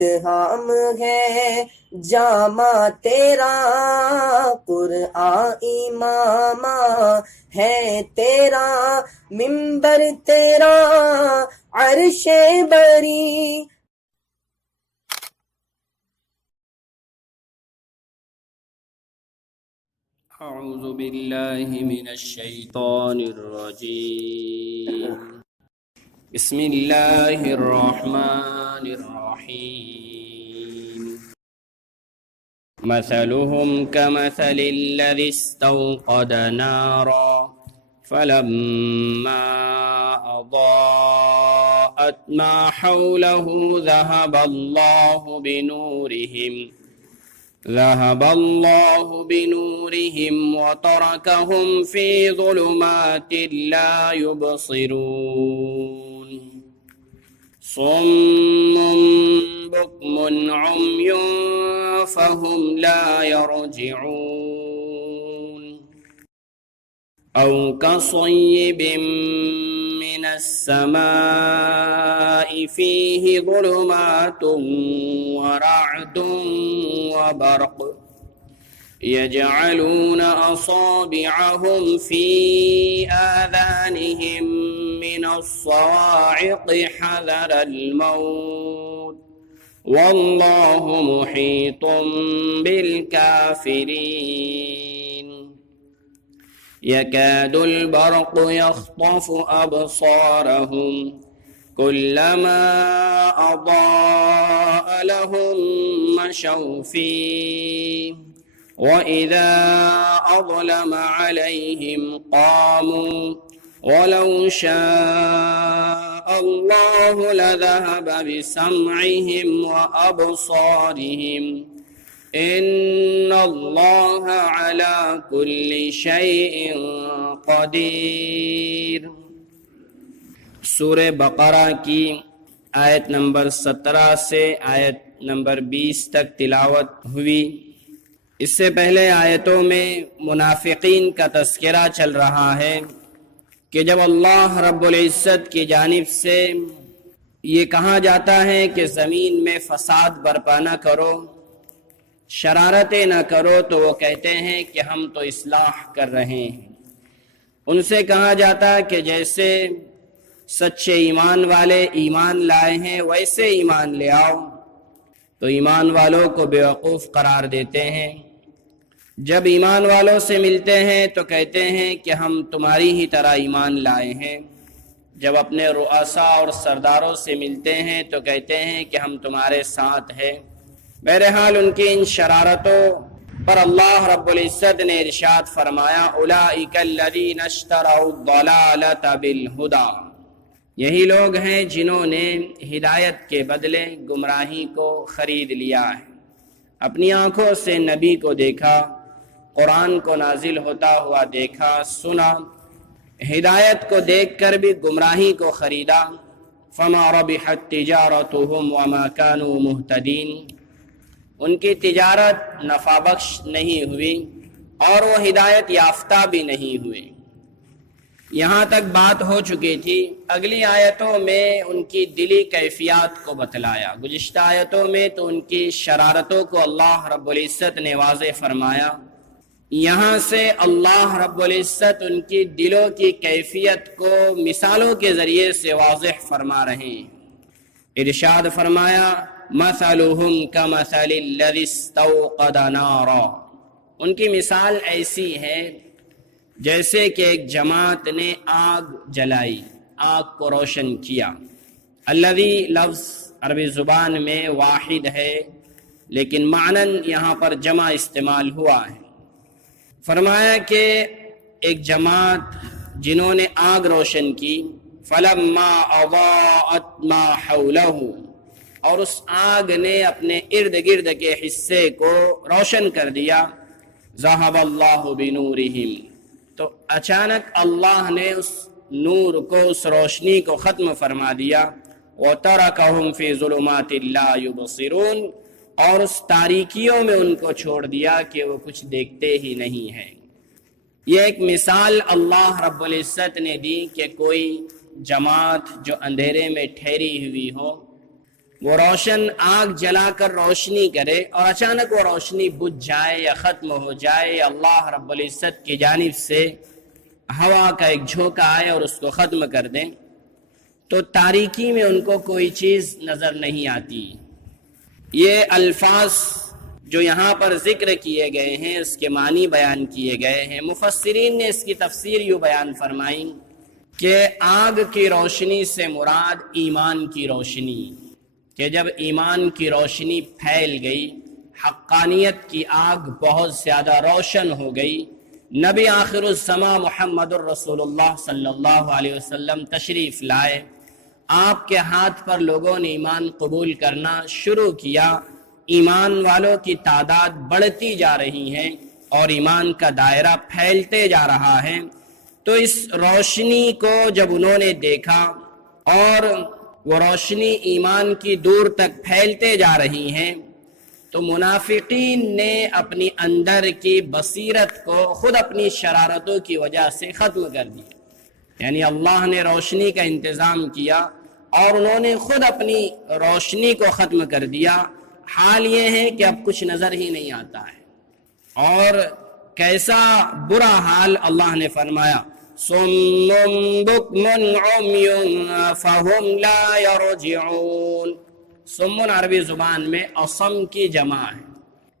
ہم ہے جامع تیرا، قرآن امام ہے تیرا، منبر تیرا عرش بری۔ اعوذ باللہ من الشیطان الرجیم، بسم اللہ الرحمن الرحیم۔ مثلهم كمثل الذي استوقد نارا فلما أضاءت ما حوله ذهب الله بنورهم وتركهم في ظلمات لا يبصرون، صم بكم عمي فهم لا يرجعون، أو كصيب من السماء فيه ظلمات ورعد وبرق يجعلون أصابعهم في آذانهم من الصواعق حذر الموت والله محيط بالكافرين، يكاد البرق يخطف أبصارهم كلما أضاء لهم مشوا فيه وإذا أظلم عليهم قاموا ولو شاء الله لذهب بسمعهم وأبصارهم إن الله على كل شيء قدير۔ سورہ بقرہ کی آیت نمبر 17 سے آیت نمبر 20 تک تلاوت ہوئی۔ اس سے پہلے آیتوں میں منافقین کا تذکرہ چل رہا ہے کہ جب اللہ رب العزت کی جانب سے یہ کہا جاتا ہے کہ زمین میں فساد برپا نہ کرو، شرارتیں نہ کرو، تو وہ کہتے ہیں کہ ہم تو اصلاح کر رہے ہیں۔ ان سے کہا جاتا کہ جیسے سچے ایمان والے ایمان لائے ہیں ویسے ایمان لے آؤ، تو ایمان والوں کو بیوقوف قرار دیتے ہیں۔ جب ایمان والوں سے ملتے ہیں تو کہتے ہیں کہ ہم تمہاری ہی طرح ایمان لائے ہیں۔ جب اپنے رؤساء اور سرداروں سے ملتے ہیں تو کہتے ہیں کہ ہم تمہارے ساتھ ہیں۔ بہرحال ان کی ان شرارتوں پر اللہ رب العزت نے ارشاد فرمایا، اولئک الذین اشتروا الضلالۃ بالہدی، یہی لوگ ہیں جنہوں نے ہدایت کے بدلے گمراہی کو خرید لیا ہے۔ اپنی آنکھوں سے نبی کو دیکھا، قرآن کو نازل ہوتا ہوا دیکھا، سنا، ہدایت کو دیکھ کر بھی گمراہی کو خریدا۔ فما ربحت تجارتهم وما كانوا مهتدین، ان کی تجارت نفع بخش نہیں ہوئی اور وہ ہدایت یافتہ بھی نہیں ہوئے۔ یہاں تک بات ہو چکی تھی۔ اگلی آیتوں میں ان کی دلی کیفیات کو بتلایا۔ گزشتہ آیتوں میں تو ان کی شرارتوں کو اللہ رب العزت نے واضح فرمایا، یہاں سے اللہ رب العزت ان کی دلوں کی کیفیت کو مثالوں کے ذریعے سے واضح فرما رہے ہیں۔ ارشاد فرمایا، مثلهم كمثل الذي استوقد نارا، ان کی مثال ایسی ہے جیسے کہ ایک جماعت نے آگ جلائی، آگ کو روشن کیا۔ الذی لفظ عربی زبان میں واحد ہے لیکن معنن یہاں پر جمع استعمال ہوا ہے۔ فرمایا کہ ایک جماعت جنہوں نے آگ روشن کی، فلما اضاءت ما حولہ، اور اس آگ نے اپنے ارد گرد کے حصے کو روشن کر دیا، ذہب اللہ بنورہم، تو اچانک اللہ نے اس نور کو، اس روشنی کو ختم فرما دیا، وَتَرَكَهُمْ فِي ظُلُمَاتٍ لَا يُبْصِرُونَ، اور اس تاریکیوں میں ان کو چھوڑ دیا کہ وہ کچھ دیکھتے ہی نہیں ہیں۔ یہ ایک مثال اللہ رب العزت نے دی کہ کوئی جماعت جو اندھیرے میں ٹھہری ہوئی ہو، وہ روشن آگ جلا کر روشنی کرے اور اچانک وہ روشنی بجھ جائے یا ختم ہو جائے یا اللہ رب العزت کی جانب سے ہوا کا ایک جھونکا آئے اور اس کو ختم کر دیں، تو تاریکی میں ان کو کوئی چیز نظر نہیں آتی۔ یہ الفاظ جو یہاں پر ذکر کیے گئے ہیں اس کے معنی بیان کیے گئے ہیں۔ مفسرین نے اس کی تفسیر یوں بیان فرمائی کہ آگ کی روشنی سے مراد ایمان کی روشنی، کہ جب ایمان کی روشنی پھیل گئی، حقانیت کی آگ بہت زیادہ روشن ہو گئی، نبی آخر الزماں محمد الرسول اللہ صلی اللہ علیہ وسلم تشریف لائے، آپ کے ہاتھ پر لوگوں نے ایمان قبول کرنا شروع کیا، ایمان والوں کی تعداد بڑھتی جا رہی ہے اور ایمان کا دائرہ پھیلتے جا رہا ہے۔ تو اس روشنی کو جب انہوں نے دیکھا اور وہ روشنی ایمان کی دور تک پھیلتے جا رہی ہیں، تو منافقین نے اپنی اندر کی بصیرت کو خود اپنی شرارتوں کی وجہ سے ختم کر دیا۔ یعنی اللہ نے روشنی کا انتظام کیا اور انہوں نے خود اپنی روشنی کو ختم کر دیا۔ حال یہ ہے کہ اب کچھ نظر ہی نہیں آتا ہے، اور کیسا برا حال اللہ نے فرمایا، صم بکم عمی فہم لا یرجعون۔ صم عربی زبان میں اصم کی جمع ہے،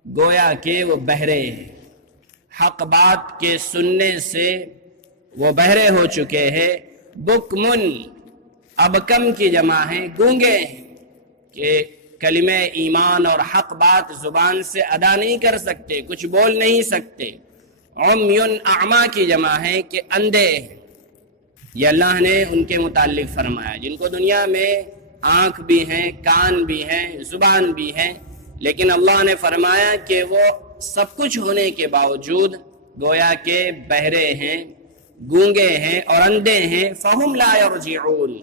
گویا کہ وہ بہرے ہیں، حق بات کے سننے سے وہ بہرے ہو چکے ہیں۔ بکمن ابکم کی جمع ہے، گونگے ہیں کہ کلمہ ایمان اور حق بات زبان سے ادا نہیں کر سکتے، کچھ بول نہیں سکتے۔ عمیٌ اعمیٰ کی جمع ہے کہ اندھے ہیں۔ یہ اللہ نے ان کے متعلق فرمایا جن کو دنیا میں آنکھ بھی ہیں، کان بھی ہیں، زبان بھی ہے، لیکن اللہ نے فرمایا کہ وہ سب کچھ ہونے کے باوجود گویا کہ بہرے ہیں، گونگے ہیں اور اندھے ہیں۔ فہم لا یرجعون،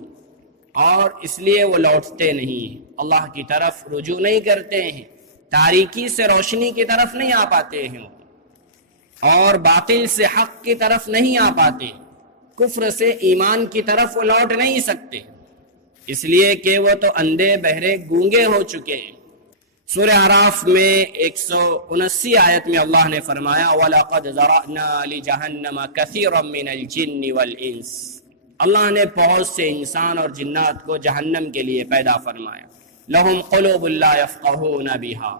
اور اس لیے وہ لوٹتے نہیں، اللہ کی طرف رجوع نہیں کرتے ہیں، تاریکی سے روشنی کی طرف نہیں آ پاتے ہیں، اور باطل سے حق کی طرف نہیں آ پاتے، کفر سے ایمان کی طرف وہ لوٹ نہیں سکتے، اس لیے کہ وہ تو اندھے بہرے گونگے ہو چکے ہیں۔ سورہ اعراف میں 179 آیت میں اللہ نے فرمایا وَلَقَدْ ذَرَأْنَا لِجَهَنَّمَ كَثِيرًا مِّنَ الْجِنِّ وَالْإِنسِ، اللہ نے بہت سے انسان اور جنات کو جہنم کے لیے پیدا فرمایا۔ لَهُمْ قُلُوبٌ لَا يَفْقَهُونَ بِهَا،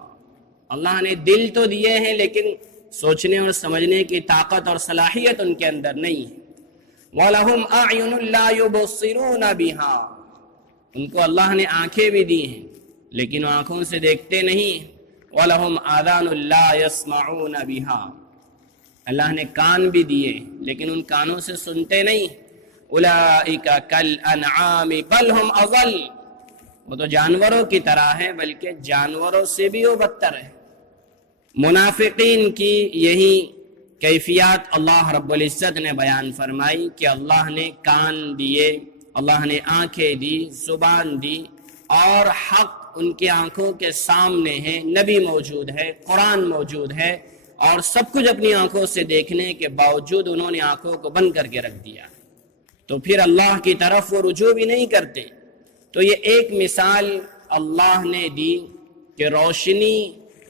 اللہ نے دل تو دیے ہیں لیکن سوچنے اور سمجھنے کی طاقت اور صلاحیت ان کے اندر نہیں ہے۔ وَلَهُمْ أَعْيُنٌ لَا يُبْصِرُونَ بِهَا، ان کو اللہ نے آنکھیں بھی دی ہیں لیکن آنکھوں سے دیکھتے نہیں۔ وَلَهُمْ آذَانٌ لَا يَسْمَعُونَ بِهَا، اللہ نے کان بھی دیے لیکن ان کانوں سے سنتے نہیں۔ أُولَئِكَ كَالْأَنْعَامِ بَلْ هُمْ أَضَلُّ، وہ تو جانوروں کی طرح ہے بلکہ جانوروں سے بھی وہ بدتر ہے۔ منافقین کی یہی کیفیات اللہ رب العزت نے بیان فرمائی کہ اللہ نے کان دیے، اللہ نے آنکھیں دی، زبان دی، اور حق ان کی آنکھوں کے سامنے ہے، نبی موجود ہے، قرآن موجود ہے، اور سب کچھ اپنی آنکھوں سے دیکھنے کے باوجود انہوں نے آنکھوں کو بند کر کے رکھ دیا، تو پھر اللہ کی طرف وہ رجوع بھی نہیں کرتے۔ تو یہ ایک مثال اللہ نے دی کہ روشنی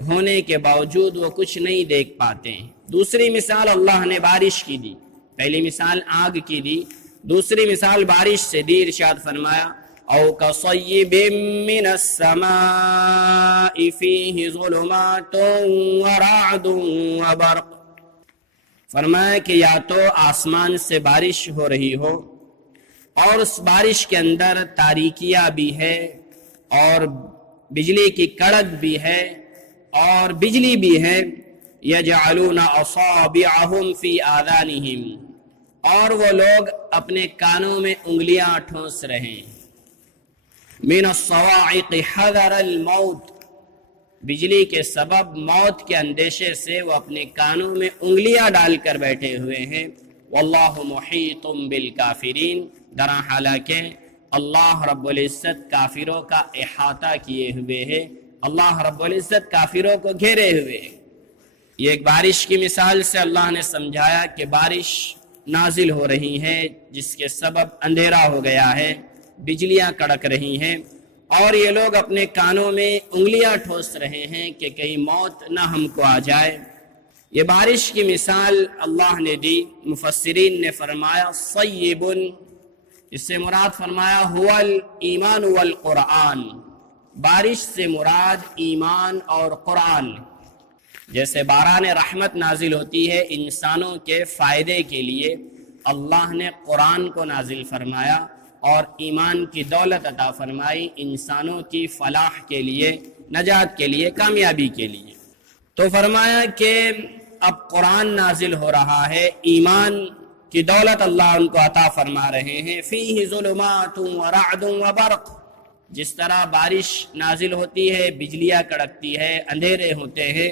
ہونے کے باوجود وہ کچھ نہیں دیکھ پاتے ہیں۔ دوسری مثال اللہ نے بارش کی دی، پہلی مثال آگ کی دی، دوسری مثال بارش سے دی۔ ارشاد فرمایا او کصیب من السماء فیہ ظلمات ورعد وبرق، فرمایا کہ یا تو آسمان سے بارش ہو رہی ہو اور اس بارش کے اندر تاریکیاں بھی ہے اور بجلی کی کڑک بھی ہے اور بجلی بھی ہے، یجعلون اصابعہم فی آذانہم، اور وہ لوگ اپنے کانوں میں انگلیاں ٹھونس رہے ہیں۔ من الصواعق حذر الموت، بجلی کے سبب موت کے اندیشے سے وہ اپنے کانوں میں انگلیاں ڈال کر بیٹھے ہوئے ہیں۔ واللہ محیط بالکافرین، درا حالانکہ اللہ رب العزت کافروں کا احاطہ کیے ہوئے ہے، اللہ رب العزت کافروں کو گھیرے ہوئے ہے۔ یہ ایک بارش کی مثال سے اللہ نے سمجھایا کہ بارش نازل ہو رہی ہے جس کے سبب اندھیرا ہو گیا ہے، بجلیاں کڑک رہی ہیں، اور یہ لوگ اپنے کانوں میں انگلیاں ٹھوس رہے ہیں کہ کہیں موت نہ ہم کو آ جائے۔ یہ بارش کی مثال اللہ نے دی، مفسرین نے فرمایا صیب، اس سے مراد فرمایا هو الایمان والقرآن، بارش سے مراد ایمان اور قرآن۔ جیسے باران رحمت نازل ہوتی ہے انسانوں کے فائدے کے لیے، اللہ نے قرآن کو نازل فرمایا اور ایمان کی دولت عطا فرمائی انسانوں کی فلاح کے لیے، نجات کے لیے، کامیابی کے لیے۔ تو فرمایا کہ اب قرآن نازل ہو رہا ہے، ایمان کی دولت اللہ ان کو عطا فرما رہے ہیں۔ فیہ ظلمات ورعد وبرق، جس طرح بارش نازل ہوتی ہے، بجلیاں کڑکتی ہے، اندھیرے ہوتے ہیں،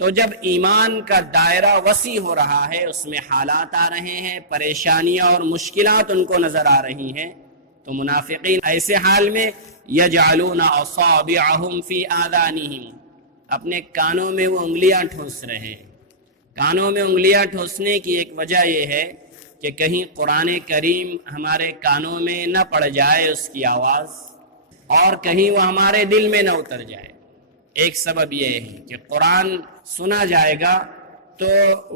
تو جب ایمان کا دائرہ وسیع ہو رہا ہے، اس میں حالات آ رہے ہیں، پریشانیاں اور مشکلات ان کو نظر آ رہی ہیں، تو منافقین ایسے حال میں یجعلون اصابعہم فی آذانہم، اپنے کانوں میں وہ انگلیاں ٹھوس رہے ہیں۔ کانوں میں انگلیاں ٹھوسنے کی ایک وجہ یہ ہے کہ کہیں قرآن کریم ہمارے کانوں میں نہ پڑ جائے اس کی آواز، اور کہیں وہ ہمارے دل میں نہ اتر جائے۔ ایک سبب یہ ہے کہ قرآن سنا جائے گا تو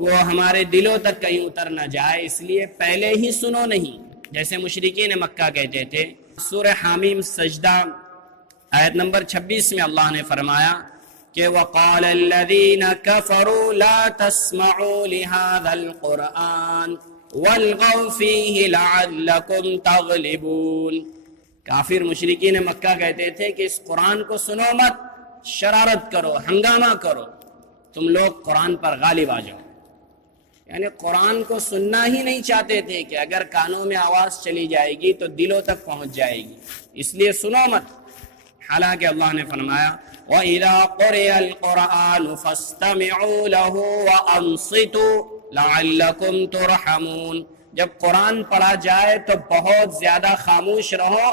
وہ ہمارے دلوں تک کہیں اتر نہ جائے، اس لیے پہلے ہی سنو نہیں، جیسے مشرکین مکہ کہتے تھے۔ سورہ حامیم سجدہ آیت نمبر 26 میں اللہ نے فرمایا کہ وَقَالَ الَّذِينَ كَفَرُوا لَا تَسْمَعُوا لِهَذَا الْقُرْآنِ وَالْغَوْا فِيهِ لَعَلَّكُمْ تَغْلِبُونَ۔ کافر مشرکین مکہ کہتے تھے کہ اس قرآن کو سنو مت، شرارت کرو، ہنگامہ کرو، تم لوگ قرآن پر غالب آ جاؤ۔ یعنی قرآن کو سننا ہی نہیں چاہتے تھے کہ اگر کانوں میں آواز چلی جائے گی تو دلوں تک پہنچ جائے گی، اس لیے سنو مت۔ حالانکہ اللہ نے فرمایا وَإِذَا قُرِئَ الْقُرْآنُ فَاسْتَمِعُوا لَهُ وَأَنصِتُوا لَعَلَّكُمْ تُرْحَمُونَ، جب قرآن پڑھا جائے تو بہت زیادہ خاموش رہو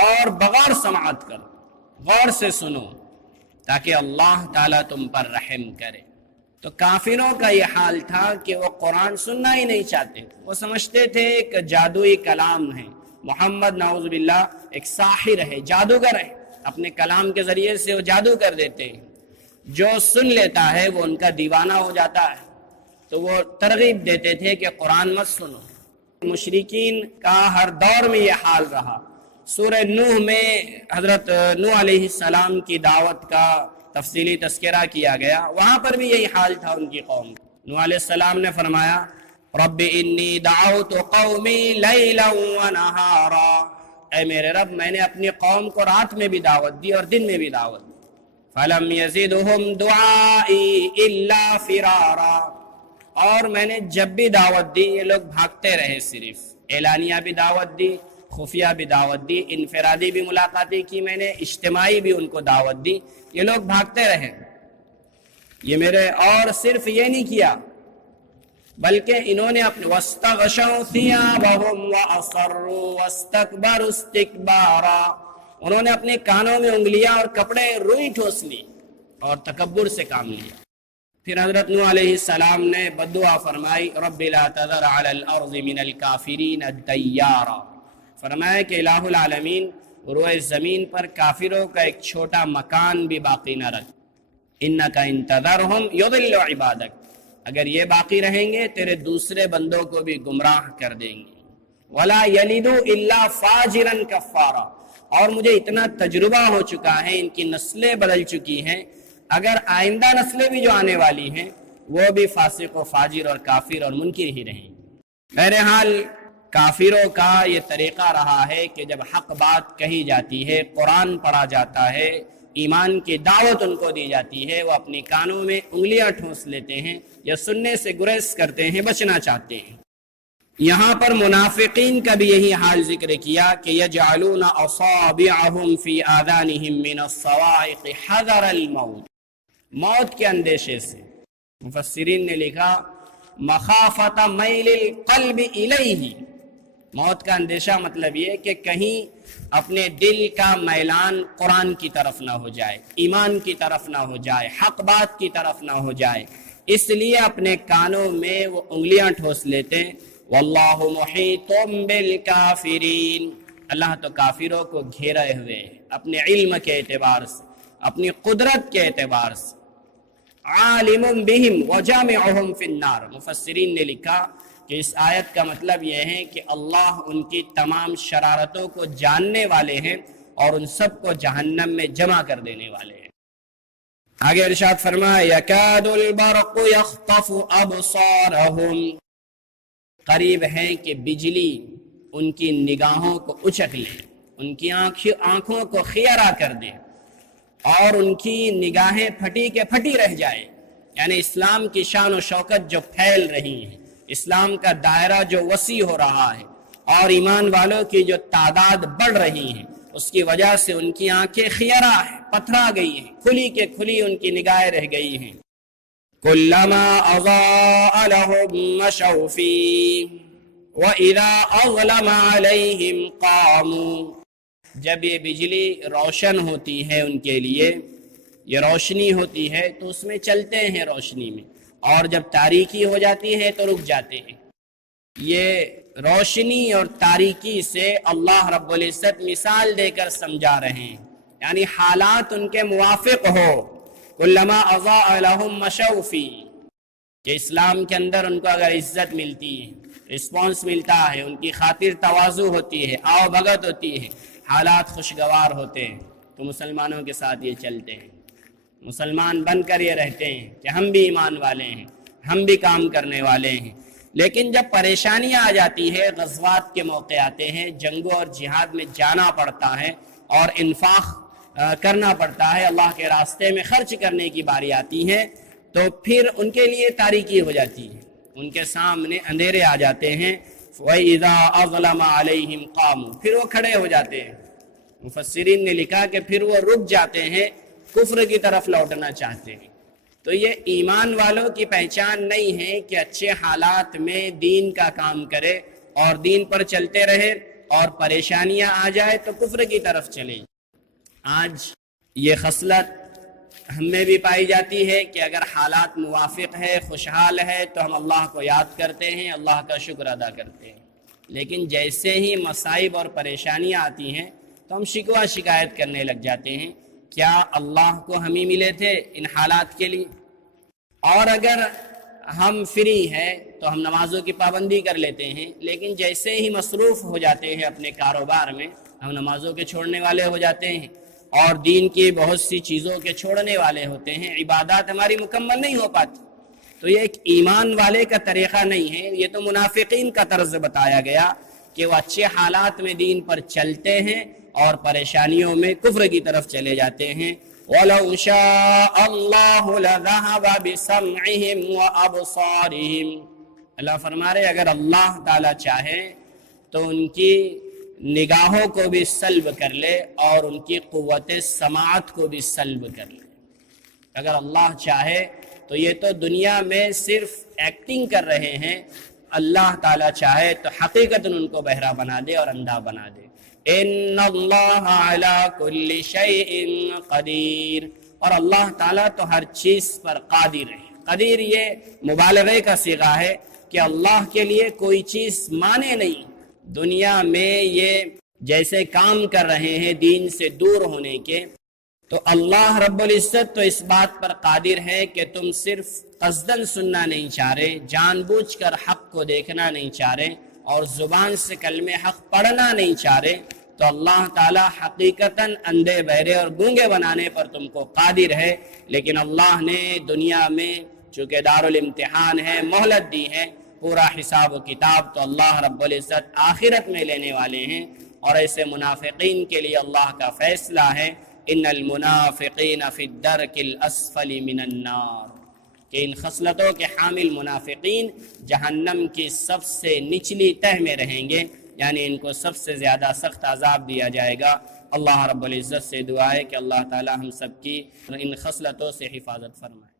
اور بغور سماعت کرو، غور سے سنو تاکہ اللہ تعالیٰ تم پر رحم کرے۔ تو کافروں کا یہ حال تھا کہ وہ قرآن سننا ہی نہیں چاہتے، وہ سمجھتے تھے کہ جادوئی کلام ہے، محمد نعوذ باللہ ایک ساحر ہے، جادوگر ہے، اپنے کلام کے ذریعے سے وہ جادو کر دیتے ہیں، جو سن لیتا ہے وہ ان کا دیوانہ ہو جاتا ہے۔ تو وہ ترغیب دیتے تھے کہ قرآن مت سنو۔ مشرکین کا ہر دور میں یہ حال رہا۔ سورہ نوح میں حضرت نوح علیہ السلام کی دعوت کا تفصیلی تذکرہ کیا گیا، وہاں پر بھی یہی حال تھا ان کی قوم۔ نوح علیہ السلام نے فرمایا رب انی دعوت قومی لیلا ونہارا، اے میرے رب میں نے اپنی قوم کو رات میں بھی دعوت دی اور دن میں بھی دعوت دی، فلم یزدہم دعائی الا فرارا، اور میں نے جب بھی دعوت دی یہ لوگ بھاگتے رہے، صرف اعلانیہ بھی دعوت دی، خفیہ بھی دعوت دی، انفرادی بھی ملاقاتیں کی میں نے، اجتماعی بھی ان کو دعوت دی، یہ لوگ بھاگتے رہے۔ یہ میرے اور صرف یہ نہیں کیا بلکہ انہوں نے اپنے وَاسْتَغْشَوْا ثِيَابَهُمْ وَأَصَرُّوا وَاسْتَكْبَرُوا اسْتِكْبَارًا، انہوں نے اپنے کانوں میں انگلیاں اور کپڑے روئی ٹھوس لی اور تکبر سے کام لیا۔ پھر حضرت نوح علیہ السلام نے بدعا فرمائی رب لا تذر علی الارض من الکافرین الدیارا، فرمایا کہ الہ العالمین روئے زمین پر کافروں کا ایک چھوٹا مکان بھی باقی نہ رکھ، انکا ان تذرہم یضل عبادک، اگر یہ باقی رہیں گے تیرے دوسرے بندوں کو بھی گمراہ کر دیں گے، ولا یلدوا الا فاجرا کفارا، اور مجھے اتنا تجربہ ہو چکا ہے، ان کی نسلیں بدل چکی ہیں، اگر آئندہ نسلیں بھی جو آنے والی ہیں وہ بھی فاسق و فاجر اور کافر اور منکر ہی رہیں گے۔ بہرحال کافروں کا یہ طریقہ رہا ہے کہ جب حق بات کہی جاتی ہے، قرآن پڑھا جاتا ہے، ایمان کی دعوت ان کو دی جاتی ہے، وہ اپنے کانوں میں انگلیاں ٹھونس لیتے ہیں یا سننے سے گریز کرتے ہیں، بچنا چاہتے ہیں۔ یہاں پر منافقین کا بھی یہی حال ذکر کیا کہ یجعلون اصابعہم فی آذانہم من الصواعق حذر الموت، موت کے اندیشے سے۔ مفسرین نے لکھا مخافت میل القلب الیہ، موت کا اندیشہ مطلب یہ کہ کہیں اپنے دل کا میلان قرآن کی طرف نہ ہو جائے، ایمان کی طرف نہ ہو جائے، حق بات کی طرف نہ ہو جائے، اس لیے اپنے کانوں میں وہ انگلیاں ٹھوس لیتے ہیں۔ واللہ محیط بالکافرین، اللہ تو کافروں کو گھیرے ہوئے ہے اپنے علم کے اعتبار سے، اپنی قدرت کے اعتبار سے۔ عالم بہم وجامعہم فی النار، مفسرین نے لکھا کہ اس آیت کا مطلب یہ ہے کہ اللہ ان کی تمام شرارتوں کو جاننے والے ہیں اور ان سب کو جہنم میں جمع کر دینے والے ہیں۔ آگے ارشاد فرمایا یکاد البرق یخطف ابصارہم، قریب ہے کہ بجلی ان کی نگاہوں کو اچک لے، ان کی آنکھوں کو خیرہ کر دے اور ان کی نگاہیں پھٹی کے پھٹی رہ جائے۔ یعنی اسلام کی شان و شوکت جو پھیل رہی ہے، اسلام کا دائرہ جو وسیع ہو رہا ہے اور ایمان والوں کی جو تعداد بڑھ رہی ہے، اس کی وجہ سے ان کی آنکھیں خیرہ ہیں، پتھرا گئی ہیں، کھلی کے کھلی ان کی نگاہیں رہ گئی ہیں۔ کلما اضاء لهم مشوا فیہ وَإِذَا أَظْلَمَ عَلَيْهِمْ قَامُوا، جب یہ بجلی روشن ہوتی ہے ان کے لیے، یہ روشنی ہوتی ہے تو اس میں چلتے ہیں روشنی میں، اور جب تاریکی ہو جاتی ہے تو رک جاتے ہیں۔ یہ روشنی اور تاریکی سے اللہ رب العزت مثال دے کر سمجھا رہے ہیں، یعنی حالات ان کے موافق ہو۔ کلما اضاء لهم مشوا فیہ، کہ اسلام کے اندر ان کو اگر عزت ملتی ہے، رسپانس ملتا ہے، ان کی خاطر تواضع ہوتی ہے، آؤ بھگت ہوتی ہے، حالات خوشگوار ہوتے ہیں، تو مسلمانوں کے ساتھ یہ چلتے ہیں، مسلمان بن کر یہ رہتے ہیں کہ ہم بھی ایمان والے ہیں، ہم بھی کام کرنے والے ہیں۔ لیکن جب پریشانیاں آ جاتی ہے، غزوات کے موقع آتے ہیں، جنگوں اور جہاد میں جانا پڑتا ہے اور انفاق کرنا پڑتا ہے، اللہ کے راستے میں خرچ کرنے کی باری آتی ہے، تو پھر ان کے لیے تاریکی ہو جاتی ہے، ان کے سامنے اندھیرے آ جاتے ہیں۔ وَإِذَا أَظْلَمَ عَلَيْهِمْ قَامُوا، پھر وہ کھڑے ہو جاتے ہیں۔ مفسرین نے لکھا کہ پھر وہ رک جاتے ہیں، کفر کی طرف لوٹنا چاہتے ہیں۔ تو یہ ایمان والوں کی پہچان نہیں ہے کہ اچھے حالات میں دین کا کام کرے اور دین پر چلتے رہے، اور پریشانیاں آ جائے تو کفر کی طرف چلے۔ آج یہ خصلت ہم میں بھی پائی جاتی ہے کہ اگر حالات موافق ہے، خوشحال ہے، تو ہم اللہ کو یاد کرتے ہیں، اللہ کا شکر ادا کرتے ہیں، لیکن جیسے ہی مصائب اور پریشانیاں آتی ہیں تو ہم شکوہ شکایت کرنے لگ جاتے ہیں۔ کیا اللہ کو ہم ہی ملے تھے ان حالات کے لیے؟ اور اگر ہم فری ہیں تو ہم نمازوں کی پابندی کر لیتے ہیں، لیکن جیسے ہی مصروف ہو جاتے ہیں اپنے کاروبار میں، ہم نمازوں کے چھوڑنے والے ہو جاتے ہیں اور دین کی بہت سی چیزوں کے چھوڑنے والے ہوتے ہیں، عبادات ہماری مکمل نہیں ہو پاتی۔ تو یہ ایک ایمان والے کا طریقہ نہیں ہے، یہ تو منافقین کا طرز بتایا گیا کہ وہ اچھے حالات میں دین پر چلتے ہیں اور پریشانیوں میں کفر کی طرف چلے جاتے ہیں۔ وَلَوْ شَاءَ اللَّهُ لَذَهَبَ بِسَمْعِهِمْ وَأَبْصَارِهِمْ، اللہ فرما رہے اگر اللہ تعالی چاہے تو ان کی نگاہوں کو بھی سلب کر لے اور ان کی قوت سماعت کو بھی سلب کر لے۔ اگر اللہ چاہے تو یہ تو دنیا میں صرف ایکٹنگ کر رہے ہیں، اللہ تعالیٰ چاہے تو حقیقتاً ان کو بہرا بنا دے اور اندھا بنا دے۔ ان اللہ علی کل شیء قدیر، اور اللہ تعالیٰ تو ہر چیز پر قادر ہے۔ قدیر یہ مبالغے کا صیغہ ہے کہ اللہ کے لیے کوئی چیز مانے نہیں۔ دنیا میں یہ جیسے کام کر رہے ہیں دین سے دور ہونے کے، تو اللہ رب العزت تو اس بات پر قادر ہے کہ تم صرف قصداً سننا نہیں چاہ رہے، جان بوجھ کر حق کو دیکھنا نہیں چاہ رہے اور زبان سے کلمہ حق پڑھنا نہیں چاہ رہے، تو اللہ تعالی حقیقتاً اندھے بہرے اور گونگے بنانے پر تم کو قادر ہے۔ لیکن اللہ نے دنیا میں چونکہ دارالامتحان ہے، مہلت دی ہے، پورا حساب و کتاب تو اللہ رب العزت آخرت میں لینے والے ہیں، اور ایسے منافقین کے لیے اللہ کا فیصلہ ہے ان المنافقین فی الدرک الاسفل من النار، کہ ان خصلتوں کے حامل منافقین جہنم کی سب سے نچلی تہ میں رہیں گے، یعنی ان کو سب سے زیادہ سخت عذاب دیا جائے گا۔ اللہ رب العزت سے دعا ہے کہ اللہ تعالی ہم سب کی ان خصلتوں سے حفاظت فرمائے۔